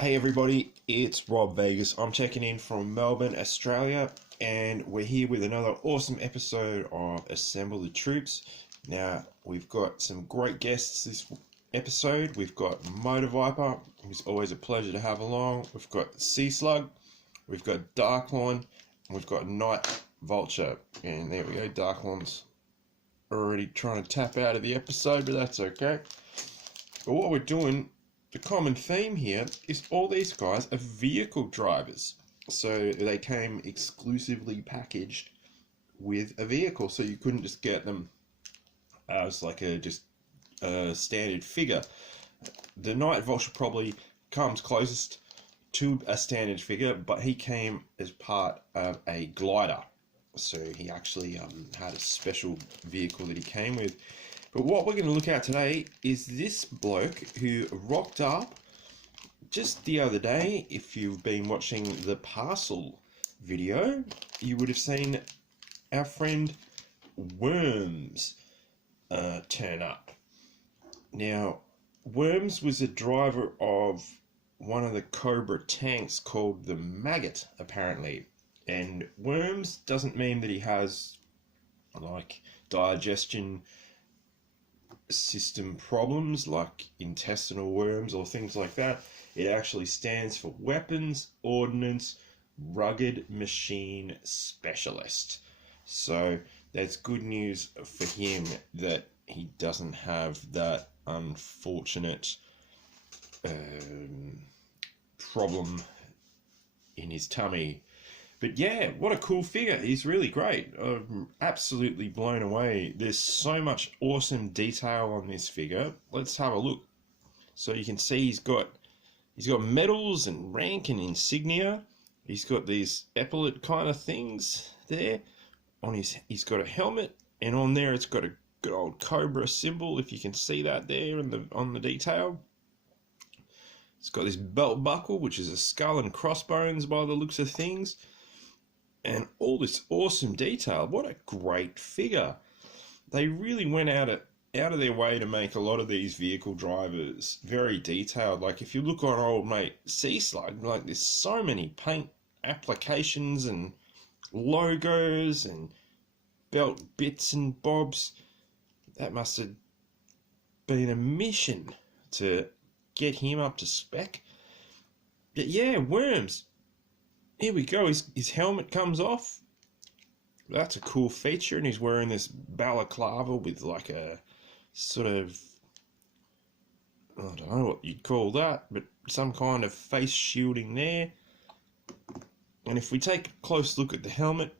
Hey everybody, it's Rob Vegas. I'm checking in from Melbourne, Australia, and we're here with another awesome episode of Assemble the Troops. Now, we've got some great guests this episode. We've got Motor Viper, who's always a pleasure to have along. We've got Sea Slug, we've got Darklawn, and we've got Night Vulture. And there we go, Darklawn's already trying to tap out of the episode, but that's okay. But what we're doing, the common theme here is all these guys are vehicle drivers. So they came exclusively packaged with a vehicle, so you couldn't just get them as like a standard figure. The Night Vulture probably comes closest to a standard figure, but he came as part of a glider. So he actually had a special vehicle that he came with. But what we're going to look at today is this bloke who rocked up just the other day. If you've been watching the parcel video, you would have seen our friend W.O.R.M.S turn up. Now, W.O.R.M.S was a driver of one of the Cobra tanks called the MAGGOT, apparently. And W.O.R.M.S doesn't mean that he has like digestion system problems like intestinal worms or things like that. It actually stands for Weapons Ordnance Rugged Machine Specialist. So that's good news for him that he doesn't have that unfortunate problem in his tummy. But yeah, what a cool figure. He's really great. I'm absolutely blown away. There's so much awesome detail on this figure. Let's have a look. So you can see he's got medals and rank and insignia. He's got these epaulet kind of things there. He's got a helmet, and on there it's got a good old Cobra symbol, if you can see that there on the detail. It's got this belt buckle, which is a skull and crossbones by the looks of things. And all this awesome detail. What a great figure. They really went out of their way to make a lot of these vehicle drivers very detailed. Like if you look on old mate Sea Slug, like there's so many paint applications and logos and belt bits and bobs. That must have been a mission to get him up to spec. But yeah, W.O.R.M.S. Here we go, his helmet comes off. That's a cool feature, and he's wearing this balaclava with like a sort of, I don't know what you'd call that, but some kind of face shielding there. And if we take a close look at the helmet,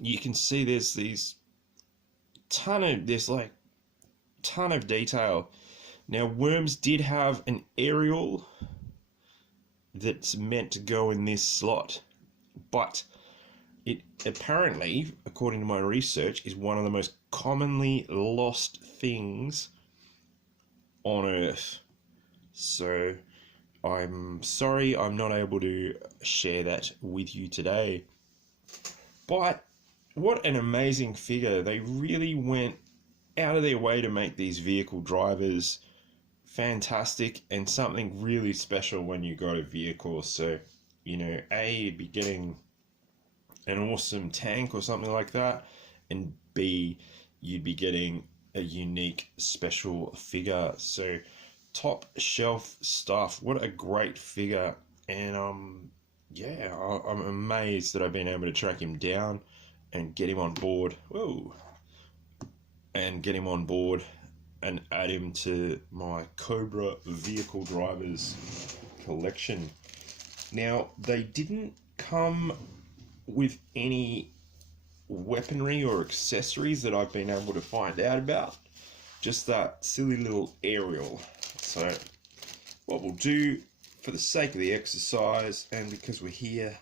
you can see there's ton of detail. Now, W.O.R.M.S did have an aerial that's meant to go in this slot, but it apparently, according to my research, is one of the most commonly lost things on Earth. So I'm sorry I'm not able to share that with you today. But what an amazing figure. They really went out of their way to make these vehicle drivers fantastic and something really special when you got a vehicle. So, you know, A, you'd be getting an awesome tank or something like that, and B, you'd be getting a unique special figure. So top shelf stuff. What a great figure. And yeah, I'm amazed that I've been able to track him down and get him on board. Whoa. And get him on board and add him to my Cobra Vehicle Drivers collection. Now, they didn't come with any weaponry or accessories that I've been able to find out about. Just that silly little aerial. So, what we'll do, for the sake of the exercise, and because we're here,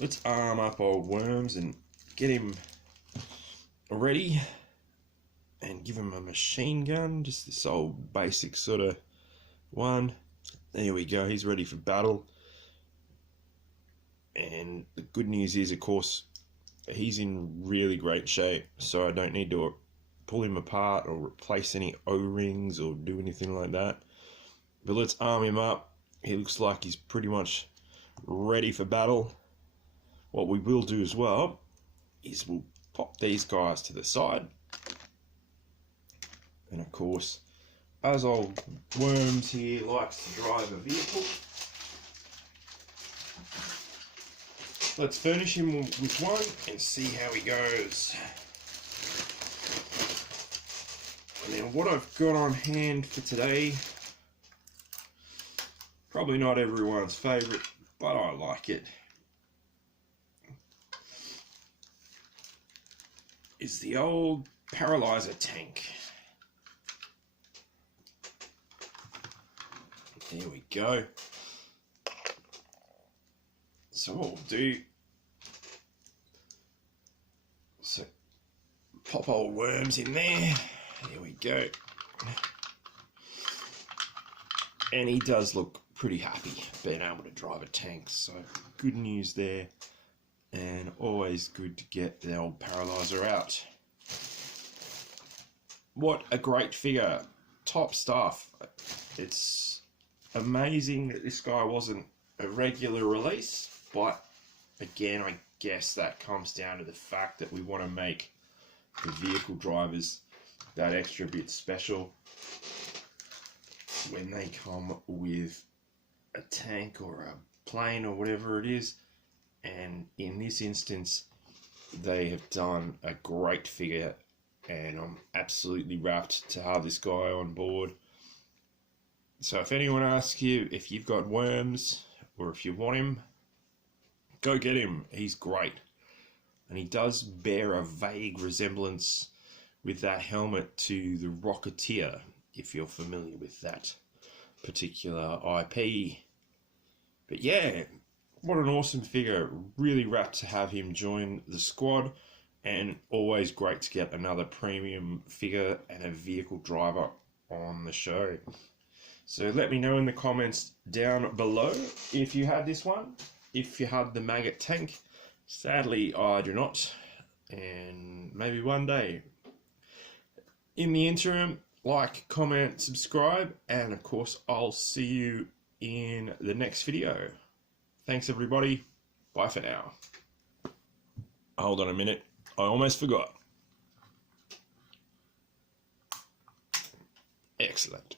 let's arm up old W.O.R.M.S and get him ready. And give him a machine gun, just this old basic sort of one. There we go, he's ready for battle. And the good news is, of course, he's in really great shape, so I don't need to pull him apart or replace any O-rings or do anything like that. But let's arm him up. He looks like he's pretty much ready for battle. What we will do as well is we'll pop these guys to the side. And of course, as old Worms here likes to drive a vehicle, let's furnish him with one and see how he goes. Now, what I've got on hand for today, probably not everyone's favourite, but I like it, is the old paralyzer tank. There we go. So what we'll do, so pop old Worms in there. There we go. And he does look pretty happy being able to drive a tank, so good news there. And always good to get the old paralyzer out. What a great figure. Top stuff. It's amazing that this guy wasn't a regular release, but again, I guess that comes down to the fact that we want to make the vehicle drivers that extra bit special when they come with a tank or a plane or whatever it is. And in this instance, they have done a great figure, and I'm absolutely rapt to have this guy on board. So if anyone asks you if you've got Worms or if you want him, go get him. He's great. And he does bear a vague resemblance with that helmet to the Rocketeer, if you're familiar with that particular IP. But yeah, what an awesome figure. Really rapt to have him join the squad, and always great to get another premium figure and a vehicle driver on the show. So let me know in the comments down below if you had this one, if you had the MAGGOT tank. Sadly, I do not, and maybe one day. In the interim, like, comment, subscribe, and of course, I'll see you in the next video. Thanks, everybody. Bye for now. Hold on a minute. I almost forgot. Excellent.